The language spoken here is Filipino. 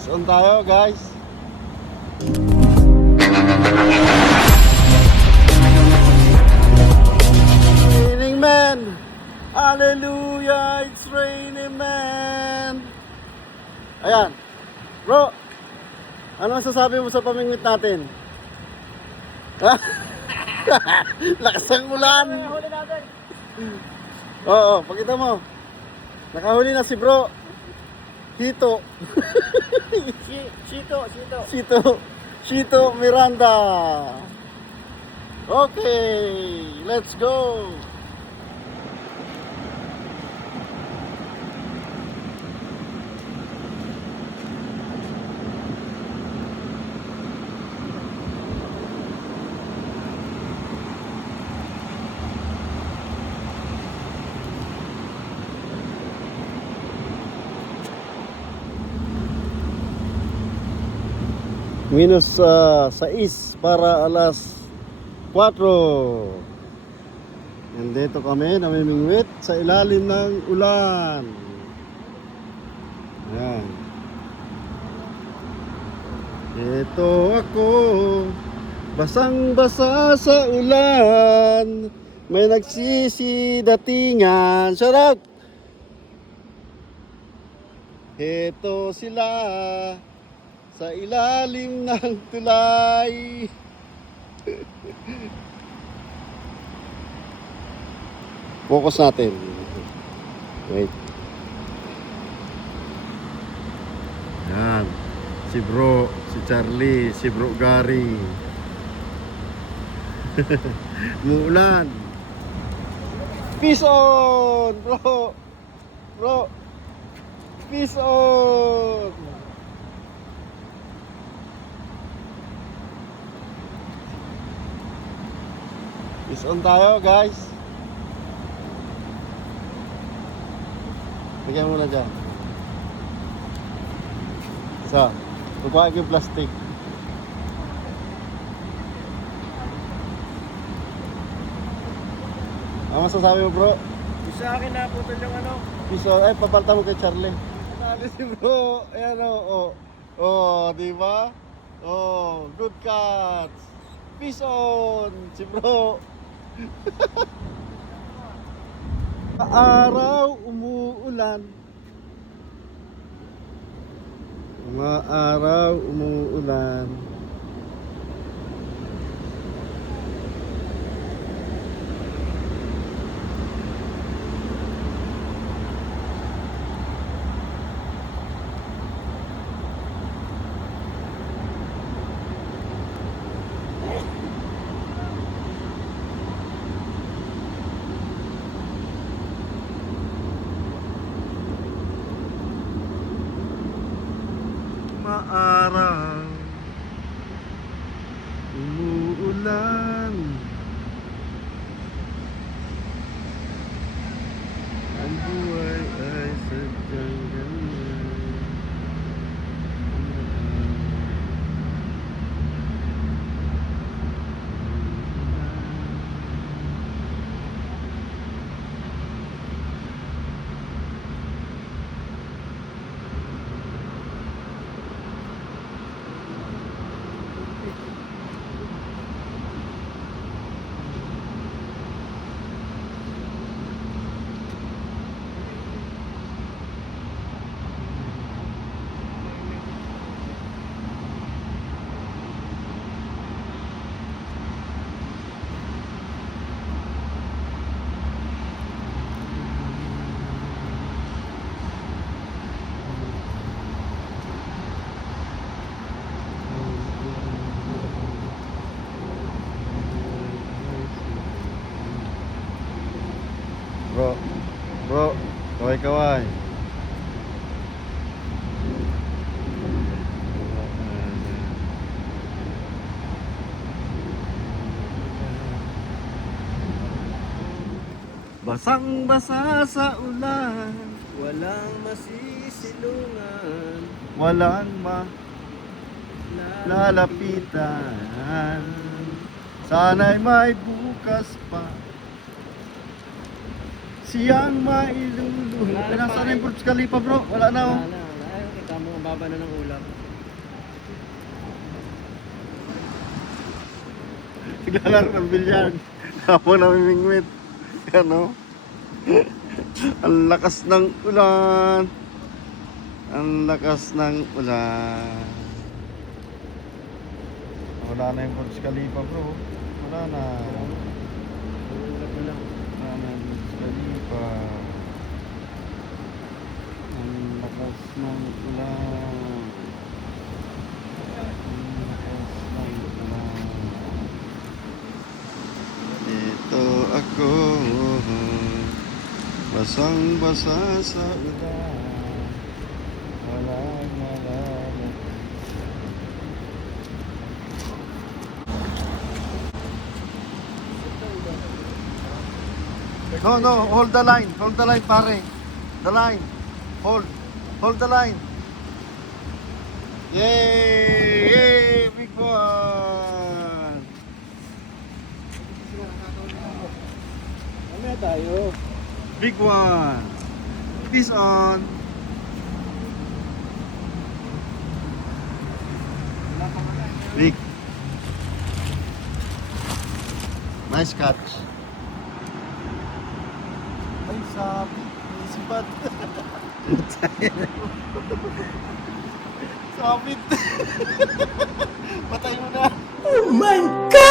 Is on tayo, guys. Raining man. Hallelujah, it's raining man. Ayan. Bro, ano masasabi mo sa pamingwit natin? Lakas ang ulan. Huli natin. Oo, pakita mo. Nakahuli na si bro. Hito. Chito Miranda. Okay, let's go. Minus 6 para alas 4. Nandito kami namimingwit sa ilalim ng ulan. Ayan. Ito ako, basang-basa sa ulan. May nagsisidatingan. Shout out! Ito sila sa ilalim ng tulay. Focus natin. Wait. Yan. Si bro, si Charlie, si bro Gary. Muulan. Peace on, bro. Bro. Peace on. Is on tayo, guys. Lagyan mo na dyan. So, kukuha ko yung plastic. Ano masasabi mo, bro? Sa akin na putol yung ano. Piso, ay, papalta mo kay Charlie. Nali si bro. Ayan o. Oh, di ba? Oh, good catch. Peace on. Si bro. Araw umuulan. Araw umuulan. Araw umuulan. Ang buhay ay sadyang ganyan. Bro, kaway-kaway. Basang-basa sa ulan, Walang masisilungan. walang lalapitan. Sana'y may bukas pa. Siyang mailuluhan. Nasaan na yung Burj Khalifa, bro? Wala na, oh. Wala. ang baba na ng ulap. Naglalaro ng bilyar. Ako namimingwit. Ano? Ang lakas ng ulan. Ang lakas ng ulan. Wala na yung Burj Khalifa, bro. Wala na. Ulap na lang. Wala na yung Burj Khalifa. Ang lakas ng ulan. Ang lakas ng ulan. Dito ako. Basang-basa sa ulan. Walang malaman. No, no, hold the line. Hold the line, pare. The line. Hold. Hold the line. Yay! Yay! Big one! Mamaya tayo. Big one! Peace on! Big. Nice catch. Ay, sabi. Isipat. Sabit. Patay mo na. Oh my God!